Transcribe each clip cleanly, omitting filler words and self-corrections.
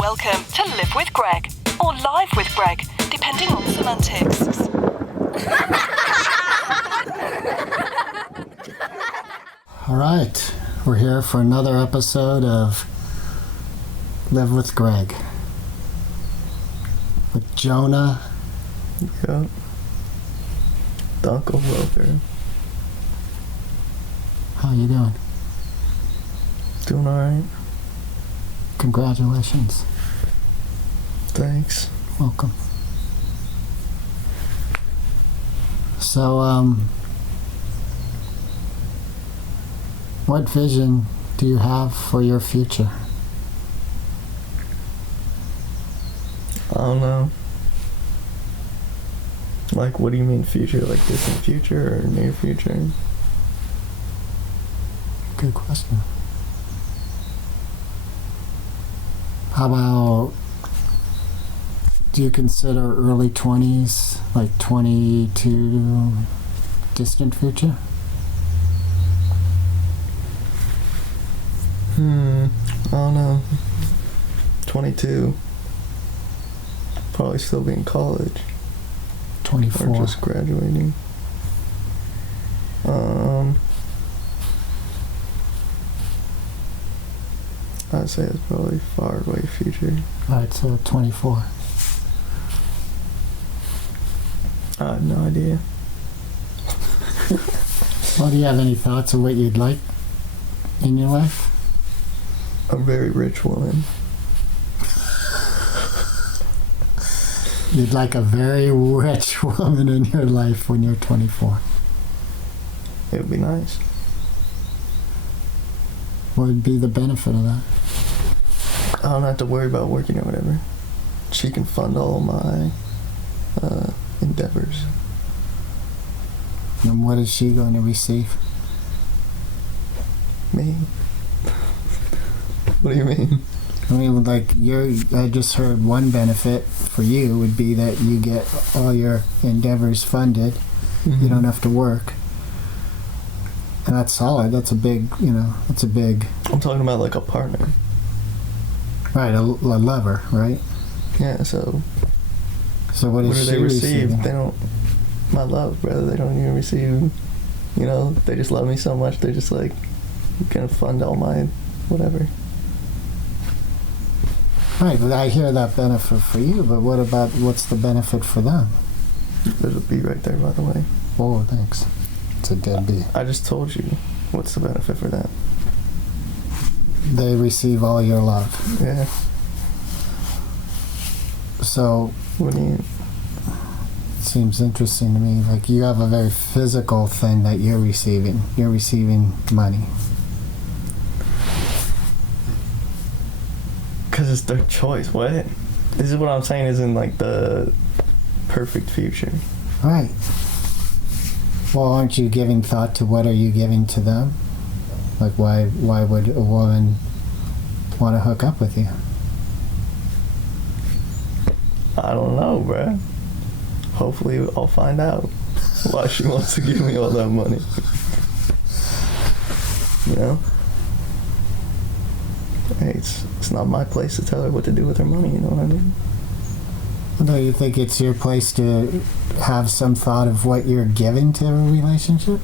Welcome to Live with Greg, or Live with Greg, depending on semantics. All right, we're here for another episode of Live with Greg with Jonah. Yep. Dunkel Wilker. How you doing? Doing alright. Congratulations. Thanks. Welcome. So, what vision do you have for your future? I don't know. Like, what do you mean future? Like distant future or near future? Good question. How about, do you consider early 20s, like 22, distant future? I don't know. 22. Probably still be in college. 24. Or just graduating. I'd say it's probably far away future. Alright, so 24. I have no idea. Well, do you have any thoughts of what you'd like in your life? A very rich woman. You'd like a very rich woman in your life when you're 24. It would be nice. What would be the benefit of that? I don't have to worry about working or whatever. She can fund all my endeavors. And what is she going to receive? Me? What do you mean? I mean, like, I just heard one benefit for you would be that you get all your endeavors funded. Mm-hmm. You don't have to work. And that's solid. That's a big, that's a big... I'm talking about like a partner. Right, a lover, right? Yeah, so what what is do she they receive? receiving? They don't... My love, brother. They don't even receive... they just love me so much. They're just like, you can fund all my whatever. Right, but I hear that benefit for you, but what's the benefit for them? There's a B right there, by the way. Oh, thanks. It's a dead B. I just told you what's the benefit for that. They receive all your love. Yeah. So, What do you... it seems interesting to me. Like, you have a very physical thing that you're receiving. You're receiving money. Because it's their choice. What? This is what I'm saying isn't like the perfect future. Right. Well, aren't you giving thought to what are you giving to them? Like, why would a woman want to hook up with you? I don't know, bruh. Hopefully I'll find out why she wants to give me all that money. You know? Hey, it's not my place to tell her what to do with her money, you know what I mean? Do you think it's your place to have some thought of what you're giving to a relationship?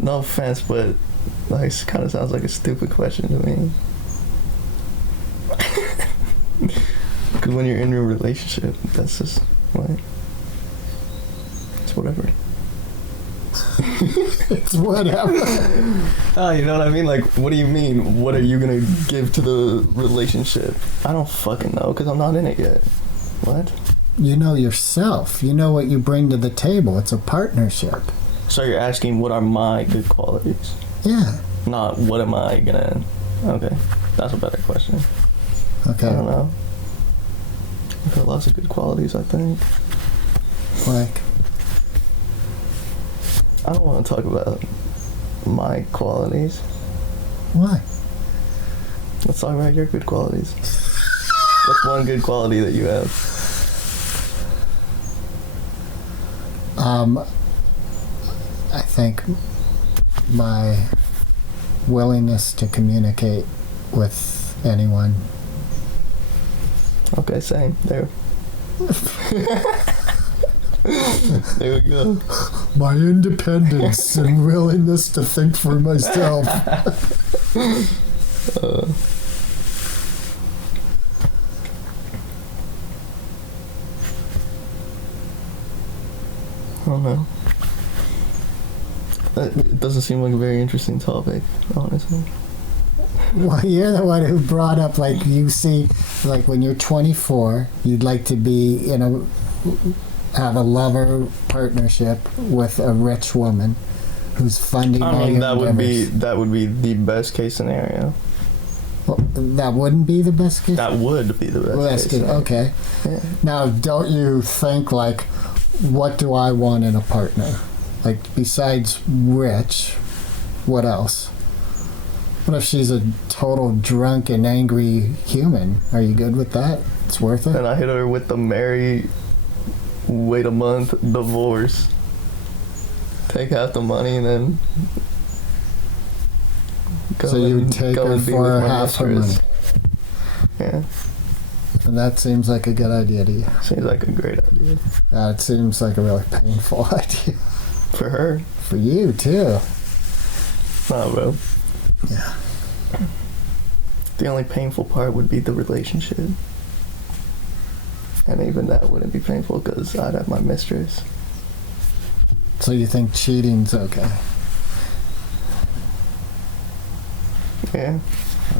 No offense, but like, it kind of sounds like a stupid question to me. Because when you're in a relationship, that's just, what? It's whatever. It's whatever. Oh, you know what I mean? Like, what do you mean? What are you gonna give to the relationship? I don't fucking know, because I'm not in it yet. What? You know yourself. You know what you bring to the table. It's a partnership. So you're asking what are my good qualities? Yeah. Not what am I gonna... Okay, that's a better question. Okay. I don't know. I've got lots of good qualities, I think. Like? I don't want to talk about my qualities. Why? Let's talk about your good qualities. What's one good quality that you have? I think my willingness to communicate with anyone. Okay, same. There. There we go. My independence and willingness to think for myself. I don't know. It doesn't seem like a very interesting topic, honestly. Well, you're the one who brought up, like, you see, like, when you're 24, you'd like to be have a lover partnership with a rich woman who's funding all your endeavors. that would be the best case scenario. Well, that wouldn't be the best case? That would be the best case scenario. Okay. Yeah. Now, don't you think, like, what do I want in a partner? Like, besides rich, what else? What if she's a total drunk and angry human? Are you good with that? It's worth it? And I hit her with the marry, wait a month, divorce. Take half the money and then go. So you would take her for half her money? Yeah. And that seems like a good idea to you? Seems like a great idea. It seems like a really painful idea. For her. For you, too. Nah, bro. Yeah. The only painful part would be the relationship. And even that wouldn't be painful because I'd have my mistress. So you think cheating's okay? Yeah.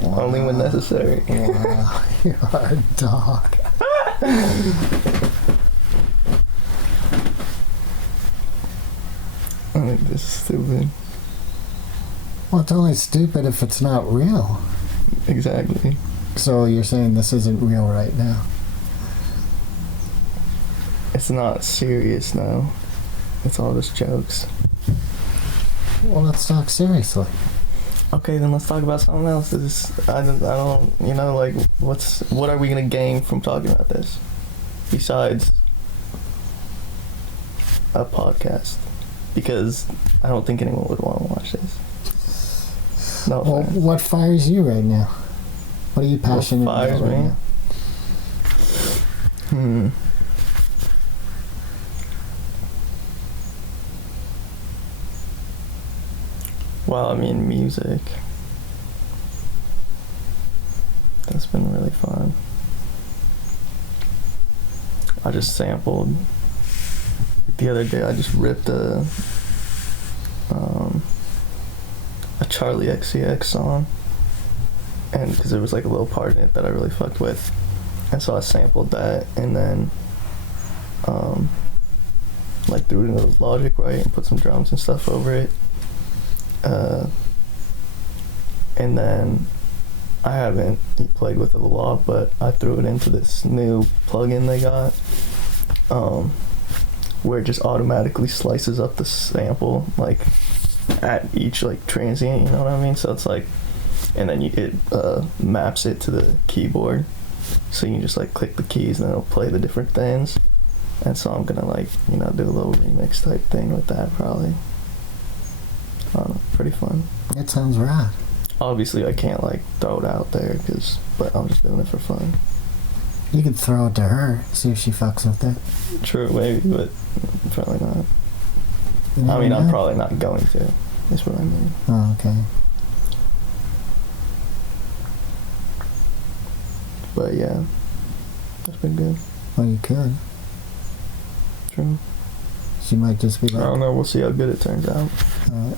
Wow. Only when necessary. Wow. You are a dog. I think this is stupid. Well, it's only stupid if it's not real. Exactly. So you're saying this isn't real right now? It's not serious now. It's all just jokes. Well, let's talk seriously. Okay, then let's talk about something else. I don't, you know, like, what are we gonna gain from talking about this? Besides a podcast. Because I don't think anyone would want to watch this. No Well, offense. what fires you right now? What are you passionate about fires right me? now? Well, I mean, music. That's been really fun. I just sampled. The other day, I just ripped a Charlie XCX song, and because there was like a little part in it that I really fucked with, and so I sampled that, and then like threw it into Logic, right, and put some drums and stuff over it. And then I haven't played with it a lot, but I threw it into this new plugin they got, where it just automatically slices up the sample, like at each like transient, you know what I mean? So it's like, and then it maps it to the keyboard, so you can just like click the keys and then it'll play the different things. And so I'm gonna, like, you know, do a little remix type thing with that probably. I don't know, pretty fun. That sounds rad. Obviously, I can't like throw it out there, but I'm just doing it for fun. You could throw it to her, see if she fucks with it. True, maybe, but probably not. You never I mean, I'm know. probably not going to. That's what I mean. Oh, okay. But yeah, that's been good. Well, you could. True. She might just be I like, don't know. We'll see how good it turns out. uh,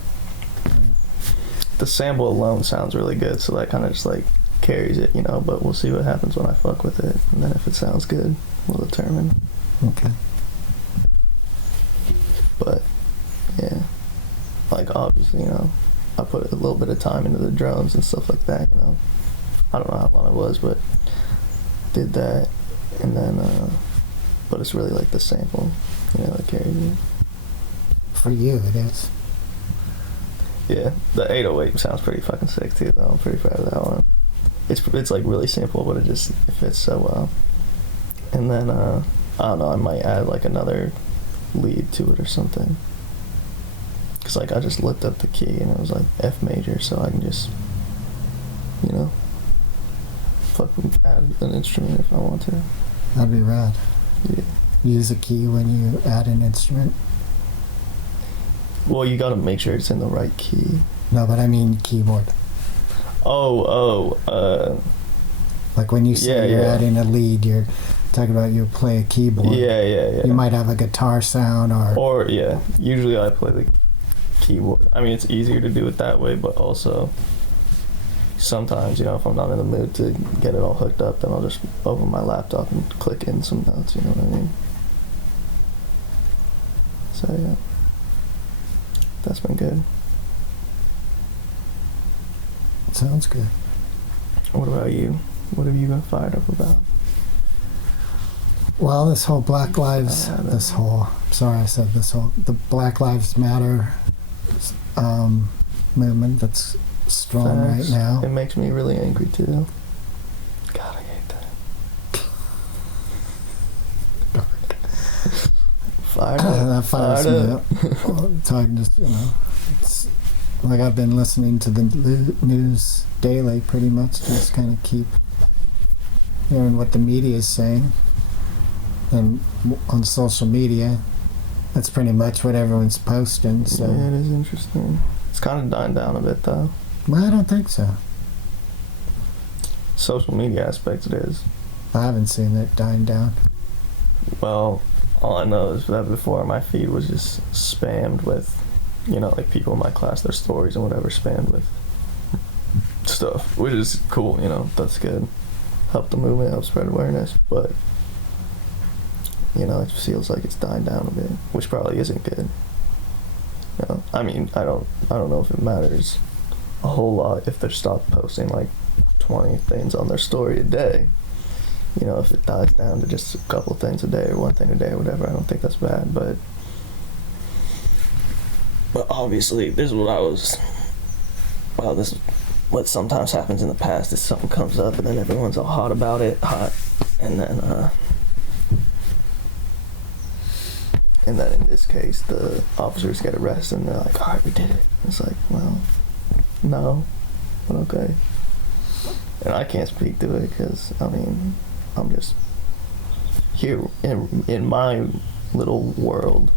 The sample alone sounds really good, so that kind of just like carries it, you know. But we'll see what happens when I fuck with it, and then if it sounds good, we'll determine. okay. But yeah, like obviously, you know, I put a little bit of time into the drums and stuff like that, you know. I don't know how long it was, but did that, and then but it's really like the sample, you know, that carries it. For you, it is. Yeah, the 808 sounds pretty fucking sick too, though. I'm pretty proud of that one. It's like really simple, but it fits so well. And then I don't know, I might add like another lead to it or something. Because, like, I just looked up the key and it was, like, F major, so I can just, you know, fucking add an instrument if I want to. That'd be rad. Yeah. Use a key when you add an instrument. Well, you gotta make sure it's in the right key. No, but I mean keyboard. Like when you say you're adding a lead, you're talking about you play a keyboard. Yeah. You might have a guitar sound Or, yeah. Usually I play the keyboard. I mean, it's easier to do it that way, but also sometimes, you know, if I'm not in the mood to get it all hooked up, then I'll just open my laptop and click in some notes, you know what I mean? So, yeah. That's been good. Sounds good. What about you? What have you been fired up about? Well, this whole Black Lives, the Black Lives Matter movement that's strong right now. It makes me really angry too. God, I hate that. Fired up. That fires me up. Talking just, you know, it's like I've been listening to the news daily pretty much, just kind of keep hearing what the media is saying. And on social media, that's pretty much what everyone's posting. So yeah, it is interesting. It's kind of dying down a bit though. Well, I don't think so. Social media aspect it is. I haven't seen it dying down. Well, all I know is that before my feed was just spammed with, you know, like people in my class, their stories and whatever, spammed with stuff, which is cool, you know, that's good. Help the movement, help spread awareness, but, you know, it feels like it's dying down a bit, which probably isn't good. You know, I mean, I don't know if it matters a whole lot if they stop posting like 20 things on their story a day. You know, if it dies down to just a couple of things a day or one thing a day or whatever, I don't think that's bad, but obviously this is what sometimes happens in the past is something comes up and then everyone's all hot about it, and then in this case the officers get arrested and they're like, alright, we did it. It's like, well, no, but okay. And I can't speak to it because, I mean, I'm just here in my little world.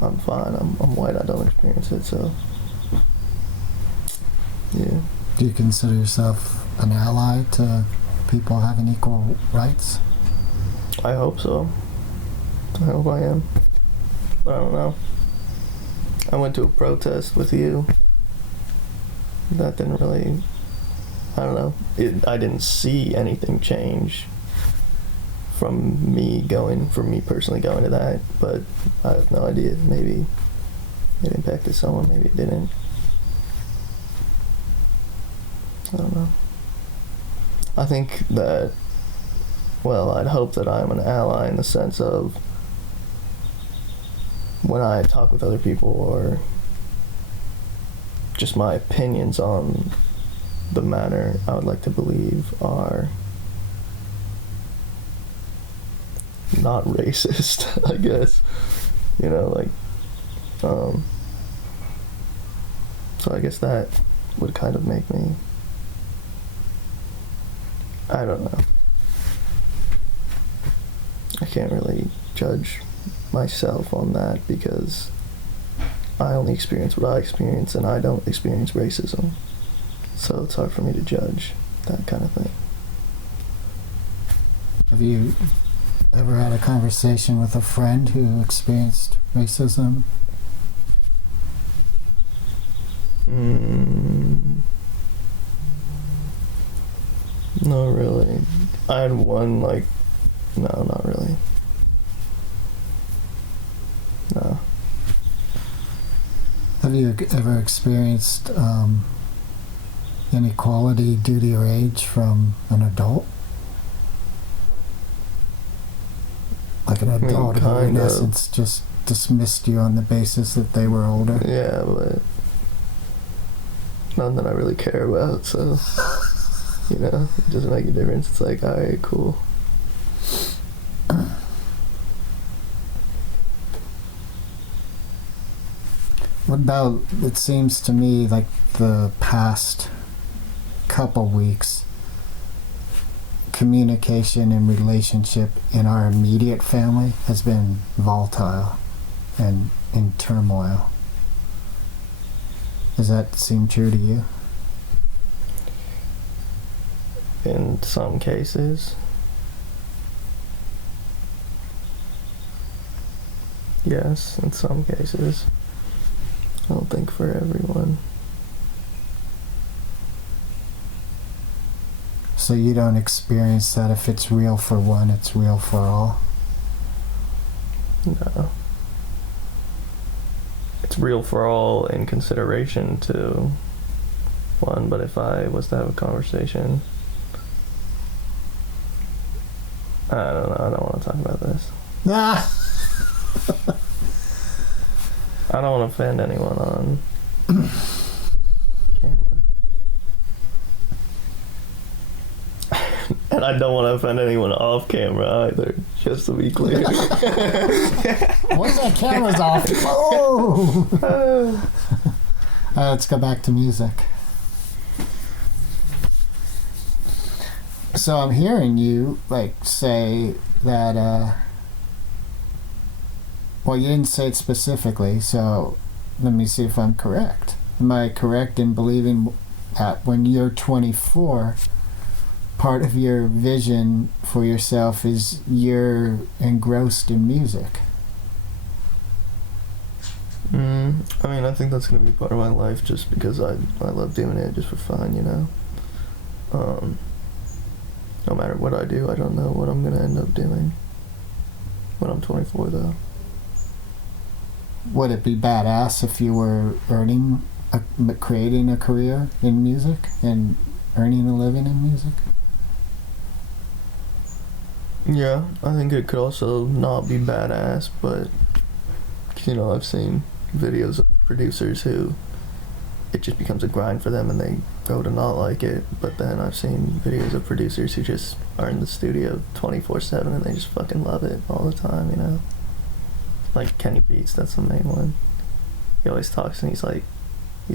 I'm fine. I'm white. I don't experience it, so yeah. Do you consider yourself an ally to people having equal rights? I hope so. I hope I am. But I don't know. I went to a protest with you. That didn't really, I don't know. I didn't see anything change from me personally going to that, but I have no idea. Maybe it impacted someone, maybe it didn't. I don't know. I think that, well, I'd hope that I'm an ally in the sense of when I talk with other people or just my opinions on the matter, I would like to believe are not racist, I guess. You know, like, so I guess that would kind of make me, I don't know. I can't really judge myself on that because I only experience what I experience and I don't experience racism. So it's hard for me to judge that kind of thing. Have you ever had a conversation with a friend who experienced racism? Not really. I had one, like, no, not really. No. Have you ever experienced inequality due to your age from an adult? Like an adult who in essence just dismissed you on the basis that they were older? Yeah, but none that I really care about, so, you know, it doesn't make a difference. It's like, alright, cool. about, it seems to me like the past couple weeks, communication and relationship in our immediate family has been volatile and in turmoil. Does that seem true to you? In some cases. Yes, in some cases. I don't think for everyone. So you don't experience that if it's real for one, it's real for all? No. It's real for all in consideration to one, but if I was to have a conversation, I don't know, I don't want to talk about this. Ah! I don't want to offend anyone on camera. And I don't want to offend anyone off camera either, just to be clear. Once that camera's off, oh! Let's go back to music. So I'm hearing you like say that well, you didn't say it specifically, so let me see if I'm correct. Am I correct in believing that when you're 24, part of your vision for yourself is you're engrossed in music? I mean, I think that's going to be part of my life just because I love doing it just for fun, you know? No matter what I do, I don't know what I'm going to end up doing when I'm 24, though. Would it be badass if you were creating a career in music and earning a living in music? Yeah, I think it could also not be badass, but, you know, I've seen videos of producers who it just becomes a grind for them and they grow to not like it, but then I've seen videos of producers who just are in the studio 24/7 and they just fucking love it all the time, you know? Like Kenny Beats, that's the main one. He always talks and he's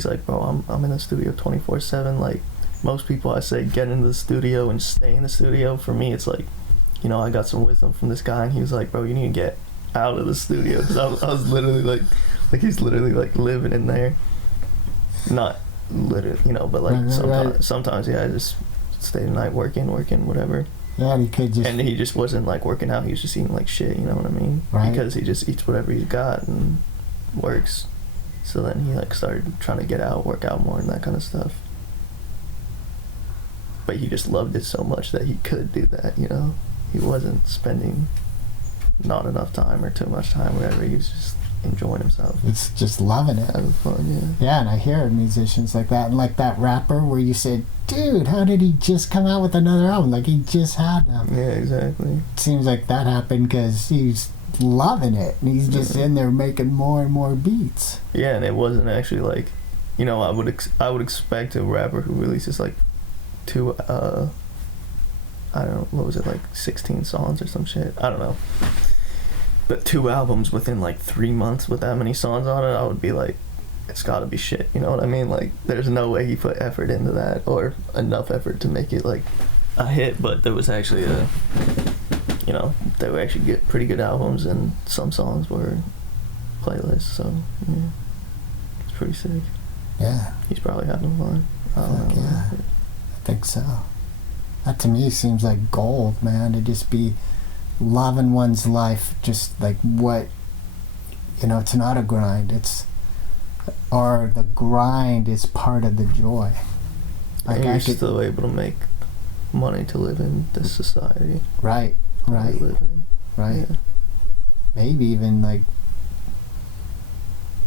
like, bro, I'm in the studio 24/7. Like, most people I say get into the studio and stay in the studio. For me, it's like, you know, I got some wisdom from this guy, and he was like, bro, you need to get out of the studio, because I was literally like he's literally like living in there. Not literally, you know, but like sometimes, yeah, I just stay the night working, whatever. Yeah, he could just... And he just wasn't like working out, he was just eating like shit, you know what I mean? Right. Because he just eats whatever he's got and works. So then he like started trying to get out, work out more and that kind of stuff. But he just loved it so much that he could do that, you know? He wasn't spending not enough time or too much time, whatever. He was just enjoying himself. It's just loving it. Having fun, yeah. Yeah, and I hear musicians like that. And like that rapper where you said, dude, how did he just come out with another album? Like he just had them. Yeah, exactly. It seems like that happened because he's loving it. And he's just in there making more and more beats. Yeah, and it wasn't actually like, you know, I would expect a rapper who releases like two, I don't know, what was it, like 16 songs or some shit? I don't know. But 2 albums within like 3 months with that many songs on it, I would be like, it's gotta be shit, you know what I mean? Like, there's no way he put effort into that, or enough effort to make it like a hit. But there was actually you know, they were actually pretty good albums, and some songs were playlists, so yeah, it's pretty sick. Yeah. He's probably having fun. I don't know. Yeah, I think so. That to me seems like gold, man, to just be loving one's life, just like what, you know, it's not a grind, or the grind is part of the joy. Like, and you're still able to make money to live in this society. Right. We live in. Right. Yeah. Maybe even like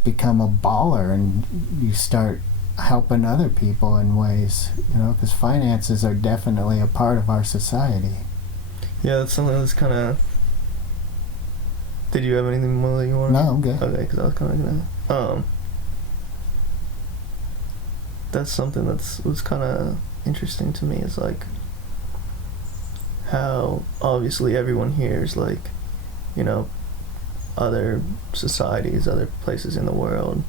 become a baller and you start helping other people in ways, you know, because finances are definitely a part of our society. Yeah, that's something that's kind of... Did you have anything more that you wanted? No, I'm good. Okay, because I was kind of gonna... That's something was kind of interesting to me, is like how obviously everyone here is like, you know, other societies, other places in the world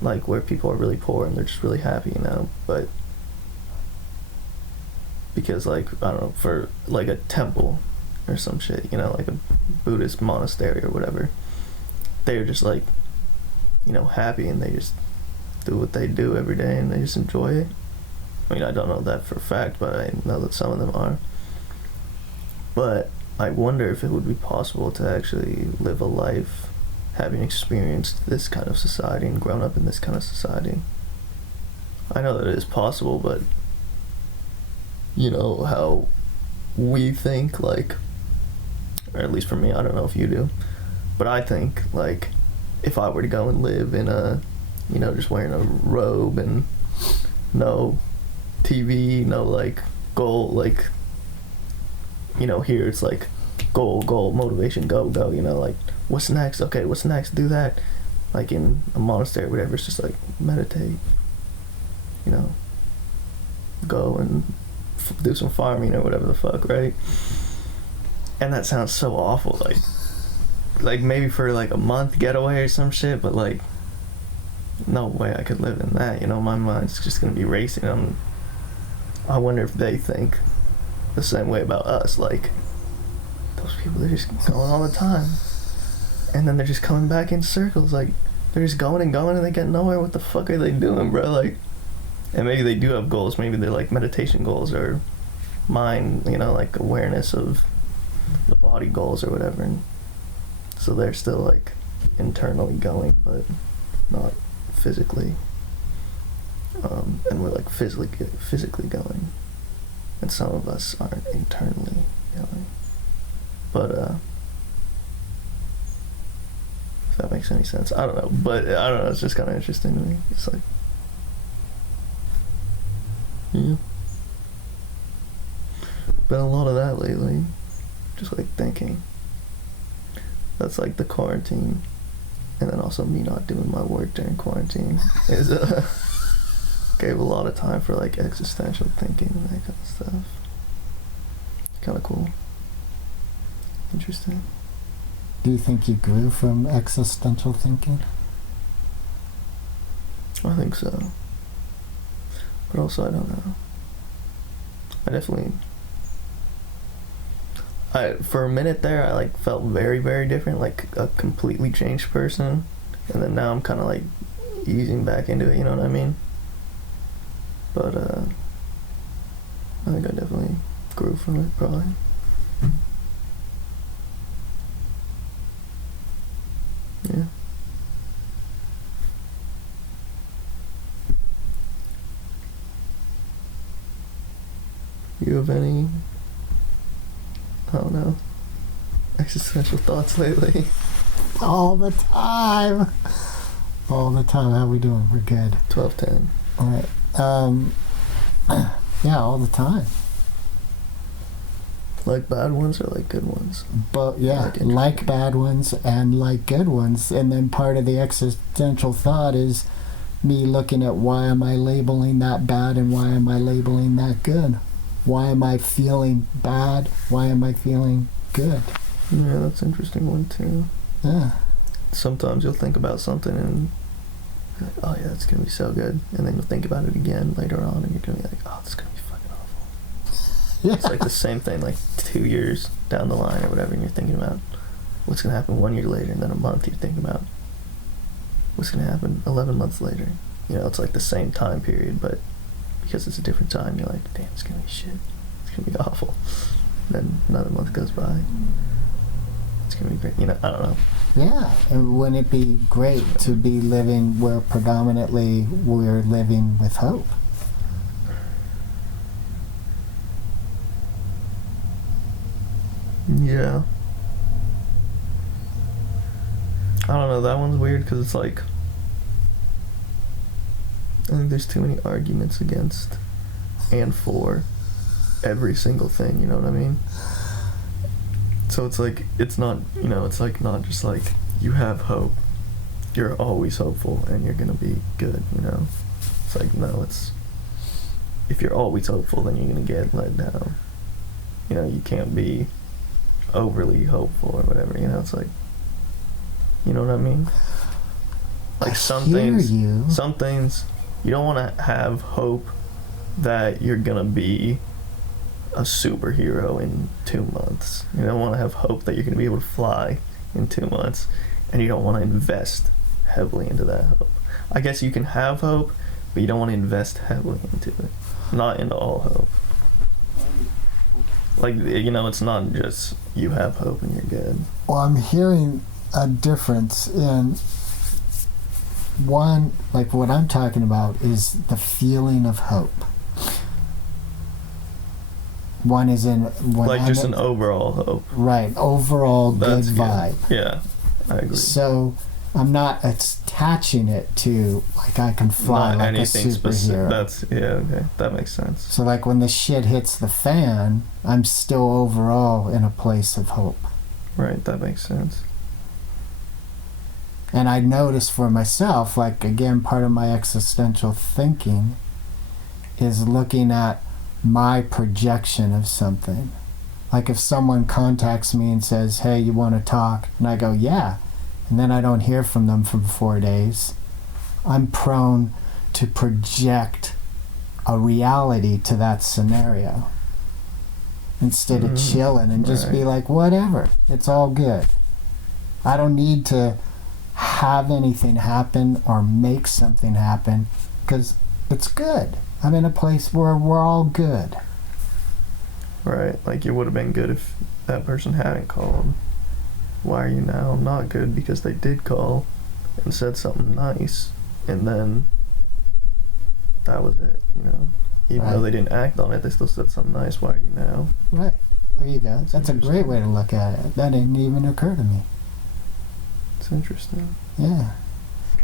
like where people are really poor and they're just really happy, you know, but because like, I don't know, for like a temple or some shit, you know, like a Buddhist monastery or whatever, they're just like, you know, happy and they just do what they do every day and they just enjoy it. I mean, I don't know that for a fact, but I know that some of them are. But I wonder if it would be possible to actually live a life having experienced this kind of society and grown up in this kind of society. I know that it is possible, but you know how we think, like, or at least for me, I don't know if you do, but I think, like, if I were to go and live in a, you know, just wearing a robe and no TV, no, like, goal, like, you know, here it's like, goal, motivation, go, you know, like, what's next? Okay, what's next? Do that. Like, in a monastery or whatever, it's just like, meditate, you know, go and do some farming or whatever the fuck, right? And that sounds so awful, like maybe for like a month getaway or some shit, but like, no way I could live in that, you know. My mind's just gonna be racing. I wonder if they think the same way about us, like, those people, they're just going all the time and then they're just coming back in circles, like, they're just going and they get nowhere. What the fuck are they doing, bro? Like, and maybe they do have goals, maybe they're like meditation goals or mind, you know, like awareness of the body goals or whatever, and so they're still like internally going but not physically, and we're like physically going, and some of us aren't internally going, but if that makes any sense, I don't know, but I don't know, it's just kind of interesting to me. It's like, yeah, been a lot of that lately, just like thinking. That's like the quarantine, and then also me not doing my work during quarantine is gave a lot of time for like existential thinking and that kind of stuff. Kind of cool, interesting. Do you think you grew from existential thinking? I think so, but also I don't know. I definitely, for a minute there, I like felt very, very different, like a completely changed person, and then now I'm kind of like easing back into it, you know what I mean? But I think I definitely grew from it, probably. Yeah. You have any, I don't know, existential thoughts lately? All the time. All the time. How we doing? We're good. 12:10. All right. Yeah, all the time. Like bad ones or like good ones? But yeah, like bad ones and like good ones. And then part of the existential thought is me looking at, why am I labeling that bad and why am I labeling that good? Why am I feeling bad? Why am I feeling good? Yeah, that's an interesting one too. Yeah. Sometimes you'll think about something and you're like, oh yeah, that's gonna be so good, and then you'll think about it again later on and you're gonna be like, oh, this is gonna be fucking awful. Yeah. It's like the same thing, like 2 years down the line or whatever, and you're thinking about what's gonna happen 1 year later, and then a month you're thinking about what's gonna happen 11 months later. You know, it's like the same time period, but because it's a different time, you're like, damn, it's gonna be shit. It's gonna be awful. Then another month goes by. It's gonna be great. You know, I don't know. Yeah, and wouldn't it be great to be living where predominantly we're living with hope? Yeah. I don't know, that one's weird because it's like, I think there's too many arguments against and for every single thing, you know what I mean? So it's like, it's not, you know, it's like not just like you have hope, you're always hopeful and you're gonna be good, you know? It's like, no, it's, if you're always hopeful, then you're gonna get let down. You know, you can't be overly hopeful or whatever, you know? It's like, you know what I mean? Like some hear things, you. some things you don't want to have hope that you're gonna be a superhero in 2 months. You don't want to have hope that you're gonna be able to fly in 2 months, and you don't want to invest heavily into that hope. I guess you can have hope, but you don't want to invest heavily into it. Not into all hope. Like, you know, it's not just you have hope and you're good. Well, I'm hearing a difference in one, like what I'm talking about is the feeling of hope. One is in when Like I'm just an overall hope. right, overall good vibe. Yeah, I agree. So I'm not attaching it to like I can fly Not like anything a superhero. That's okay. That makes sense. So like when the shit hits the fan, I'm still overall in a place of hope. Right, that makes sense. And I notice for myself, like again, part of my existential thinking is looking at my projection of something. Like if someone contacts me and says, hey, you want to talk? And I go, yeah. And then I don't hear from them for 4 days. I'm prone to project a reality to that scenario instead of chilling and just be like, whatever, it's all good. I don't need to have anything happen or make something happen because it's good. I'm in a place where we're all good. Right, like it would have been good if that person hadn't called. Why are you now not good? Because they did call and said something nice, and then that was it, you know. Even though they didn't act on it, they still said something nice. Why are you now? Right. There you go. That's a great way to look at it. That didn't even occur to me. It's interesting. Yeah.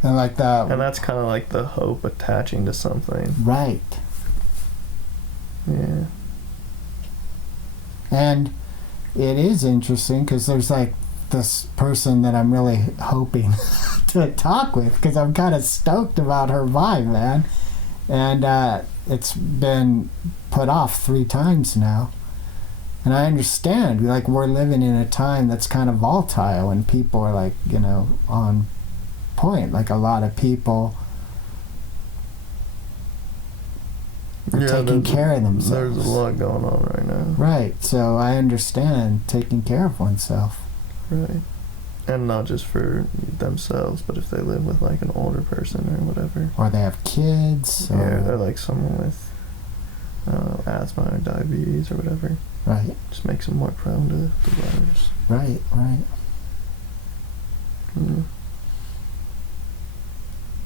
And like that. And that's kind of like the hope attaching to something. Right. Yeah. And it is interesting because there's like this person that I'm really hoping to talk with because I'm kind of stoked about her vibe, man. And it's been put off 3 times now. And I understand, like, we're living in a time that's kind of volatile and people are, like, you know, on point. Like, a lot of people are taking care of themselves. There's a lot going on right now. Right, so I understand taking care of oneself. Right. And not just for themselves, but if they live with, like, an older person or whatever. Or they have kids. Or, Yeah, they're like someone with asthma or diabetes or whatever. Right. Just makes them more prone to the virus. Right, right. Yeah.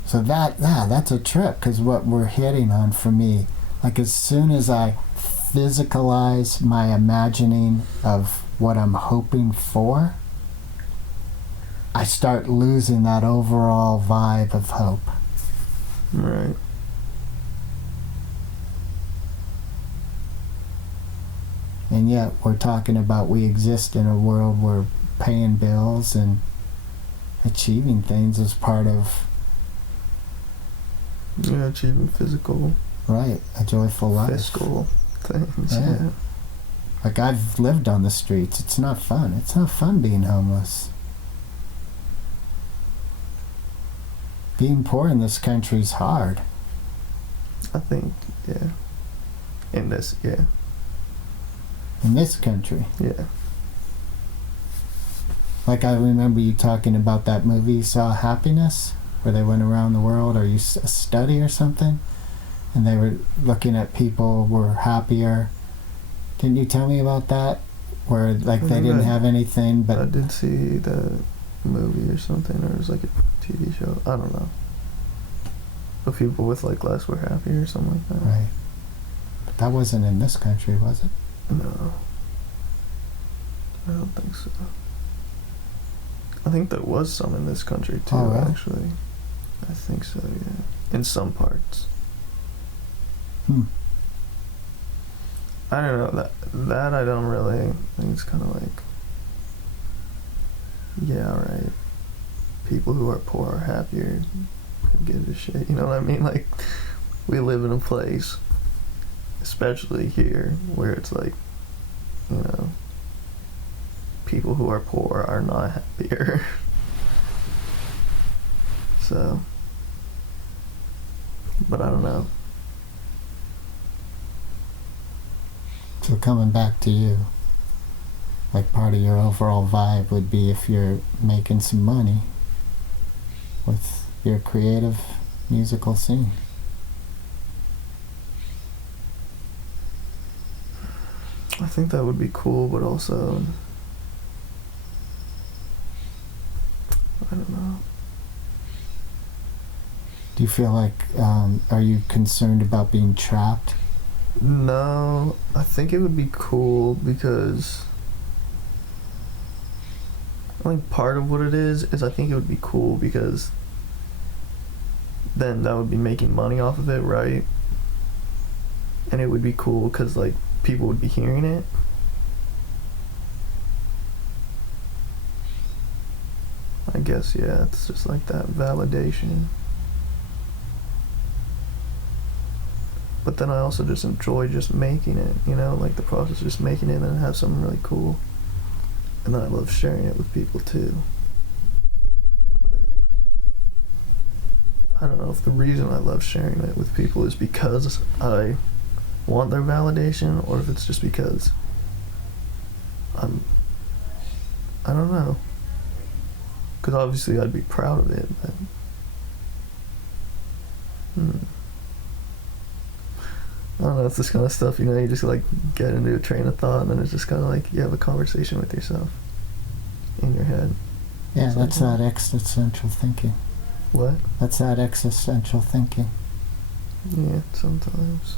So that's a trip, because what we're hitting on for me, like as soon as I physicalize my imagining of what I'm hoping for, I start losing that overall vibe of hope. Right. And yet we're talking about we exist in a world where paying bills and achieving things is part of, Yeah, achieving physical, right, a joyful life. fiscal things. Yeah. Yeah. Like I've lived on the streets. It's not fun. It's not fun being homeless. Being poor in this country is hard. I think, yeah. In this, yeah. In this country. Yeah. Like I remember you talking about that movie you saw, Happiness, where they went around the world, or a study or something, and they were looking at people who were happier. Didn't you tell me about that? Where like they didn't have anything, but I did see the movie or something, or it was like a TV show. I don't know. But people with like less were happier or something like that. right. But that wasn't in this country, was it? No. I don't think so. I think there was some in this country too, Oh, really? actually. I think so, yeah. In some parts. Hmm. I don't know, that I don't really, I think it's kind of like, yeah, right. People who are poor are happier. Who gives a shit, you know what I mean? Like, we live in a place, especially here, where it's like, you know, people who are poor are not happier. So, but I don't know. So coming back to you, like part of your overall vibe would be if you're making some money with your creative musical scene. I think that would be cool, but also, I don't know. Do you feel like, are you concerned about being trapped? No, I think it would be cool because I think part of what it is I think it would be cool because then that would be making money off of it, right? And it would be cool because, like, people would be hearing it. I guess, yeah, it's just like that validation. But then I also just enjoy just making it, you know, like the process of just making it and have something really cool. And then I love sharing it with people too. But I don't know if the reason I love sharing it with people is because I want their validation or if it's just because I don't know. Because obviously I'd be proud of it, but I don't know, it's this kind of stuff, you know, you just like get into a train of thought and then it's just kind of like you have a conversation with yourself in your head. Yeah, it's that's like, that existential thinking. What? That's that existential thinking. Yeah, sometimes.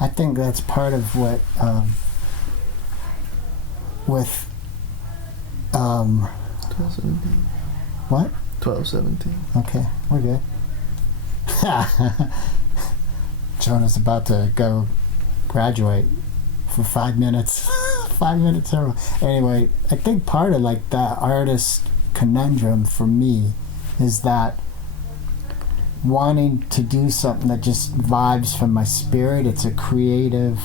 I think that's part of what, with, 12-17. what? 12-17. Okay, we're good. Jonah's about to go graduate for 5 minutes. 5 minutes early. Anyway, I think part of like the artist conundrum for me is that wanting to do something that just vibes from my spirit. It's a creative,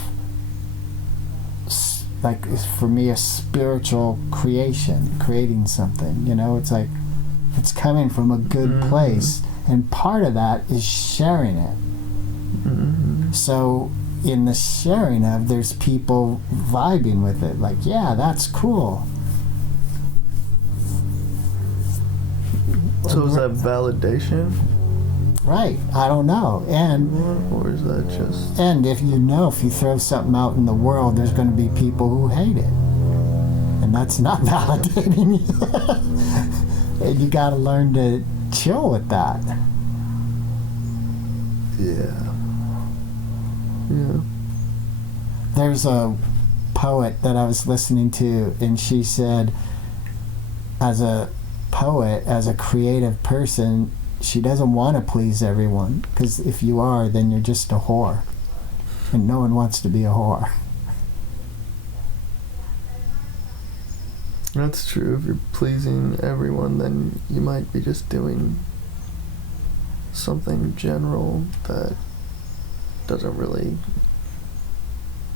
like for me, a spiritual creation, creating something, you know. It's like it's coming from a good place, and part of that is sharing it. So in the sharing of, there's people vibing with it, like, yeah, that's cool. So is that validation? Right, I don't know. And or is that just... And if you throw something out in the world, there's going to be people who hate it. And that's not validating you. And you got to learn to chill with that. Yeah. Yeah. There's a poet that I was listening to, and she said, as a poet, as a creative person, she doesn't want to please everyone, because if you are, then you're just a whore. And no one wants to be a whore. That's true. If you're pleasing everyone, then you might be just doing something general that doesn't really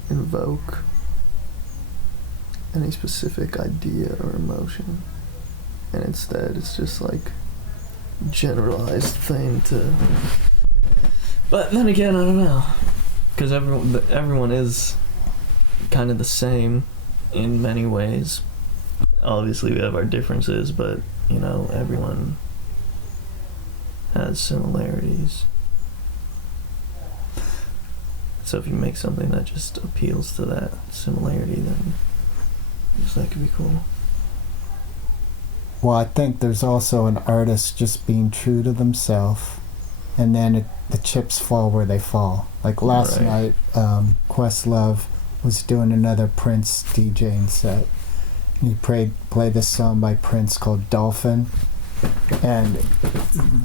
invoke any specific idea or emotion. And instead, it's just like generalized thing to... But then again, I don't know. Because everyone is kind of the same in many ways. Obviously, we have our differences, but, you know, everyone has similarities. So if you make something that just appeals to that similarity, then I guess that could be cool. Well, I think there's also an artist just being true to themselves, and then the chips fall where they fall. Like last night, Questlove was doing another Prince DJing set. He played this song by Prince called Dolphin, and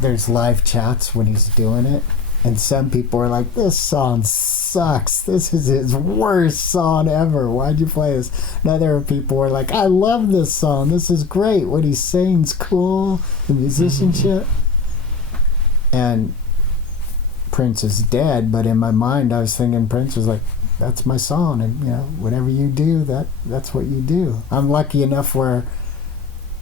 there's live chats when he's doing it, and some people are like, this song sucks, this is his worst song ever, why'd you play this? And other people are like, I love this song, this is great, what he's saying's cool, the musicianship. And Prince is dead, but in my mind I was thinking Prince was like, that's my song, and you know, whatever you do, that's what you do. I'm lucky enough where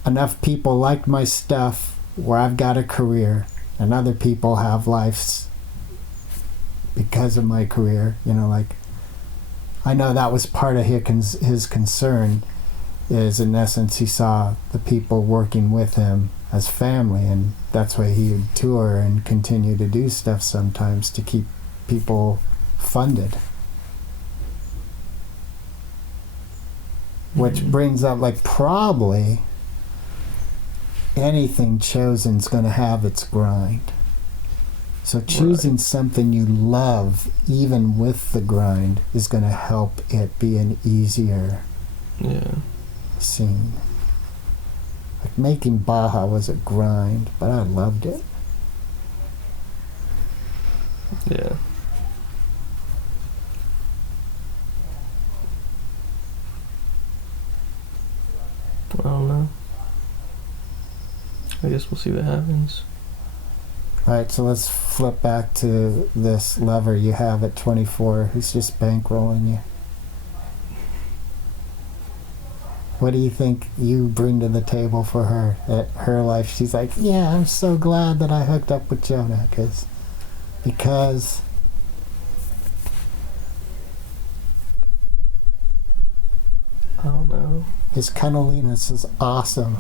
enough people like my stuff where I've got a career, and other people have lives because of my career. You know, like, I know that was part of his concern, is in essence he saw the people working with him as family, and that's why he would tour and continue to do stuff sometimes to keep people funded. Which brings up, like, probably anything chosen's going to have its grind. So choosing something you love, even with the grind, is going to help it be an easier scene. Like, making Baja was a grind, but I loved it. Yeah. I don't know. I guess we'll see what happens. Alright, so let's flip back to this lover you have at 24 who's just bankrolling you. What do you think you bring to the table for her at her life? She's like, yeah, I'm so glad that I hooked up with Jonah, because I don't know. his cunnilingus is awesome.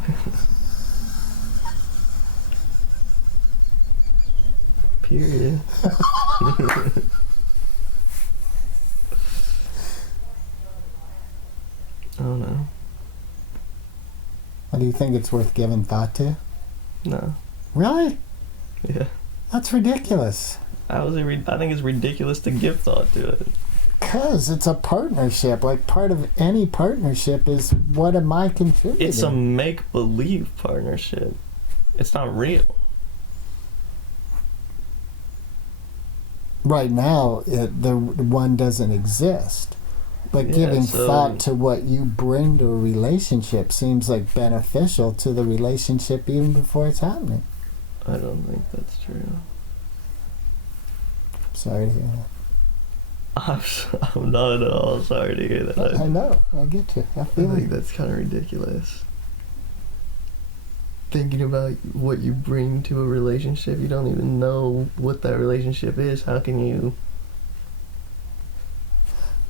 Period. I don't know. What do you think it's worth giving thought to? No. Really? Yeah. That's ridiculous. I think it's ridiculous to give thought to it. Because it's a partnership. Like, part of any partnership is, what am I contributing? It's a make-believe partnership. It's not real. Right now, the one doesn't exist. But Yeah, giving so- thought to what you bring to a relationship seems like beneficial to the relationship even before it's happening. I don't think that's true. Sorry to hear I'm not at all sorry to hear that. that. I know. I get you. I I feel think it. that's kind of ridiculous. Thinking about what you bring to a relationship, you don't even know what that relationship is. How can you?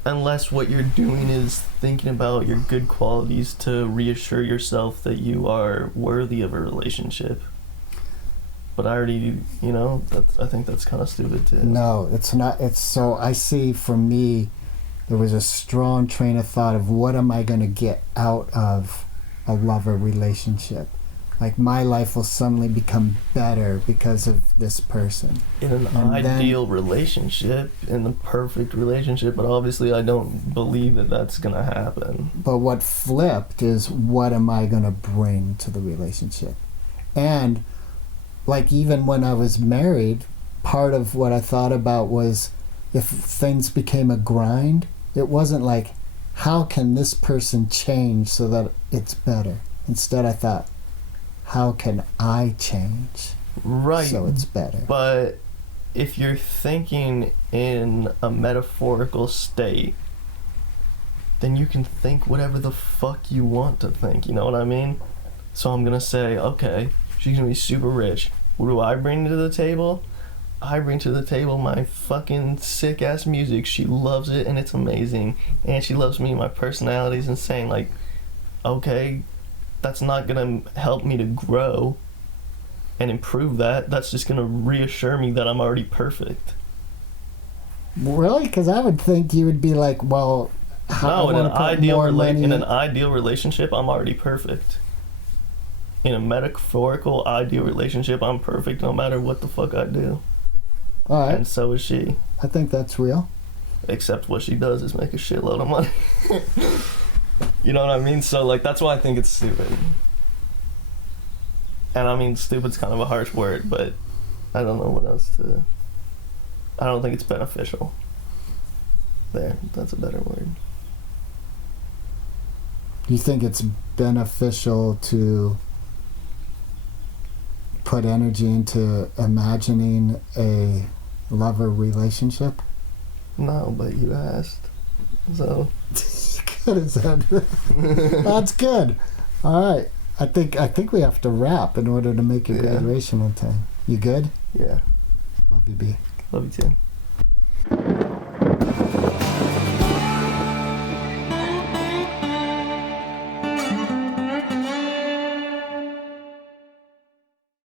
Unless what you're doing is thinking about your good qualities to reassure yourself that you are worthy of a relationship. But I already, I think that's kind of stupid too. No, it's not. It's so, I see, for me, there was a strong train of thought of what am I going to get out of a lover relationship. Like, my life will suddenly become better because of this person. In an And ideal relationship, in the perfect relationship, but obviously I don't believe that that's going to happen. But what flipped is, what am I going to bring to the relationship? And, like, even when I was married, part of what I thought about was, if things became a grind, it wasn't like, how can this person change so that it's better? Instead, I thought, how can I change Right. so it's better? But if you're thinking in a metaphorical state, then you can think whatever the fuck you want to think, you know what I mean? So I'm gonna say, okay, she's gonna be super rich. What do I bring to the table? I bring to the table my fucking sick ass music. She loves it and it's amazing. And she loves me, my personality's insane. Like, okay, that's not gonna help me to grow and improve that. That's just gonna reassure me that I'm already perfect. Really? Because I would think you would be like, well, how No, in I an want to put ideal more money in an ideal relationship, I'm already perfect. In a metaphorical ideal relationship, I'm perfect no matter what the fuck I do. All right, And so is she. I think that's real. Except what she does is make a shitload of money. You know what I mean? So, like, that's why I think it's stupid. And I mean, stupid's kind of a harsh word, but I don't know what else to... I don't think it's beneficial. There, that's a better word. You think it's beneficial to put energy into imagining a lover relationship? No, but you asked. So... Good as that. That's good. All right. I think we have to wrap in order to make your Yeah. graduation on time. You good? Yeah. Love you, B. Love you too.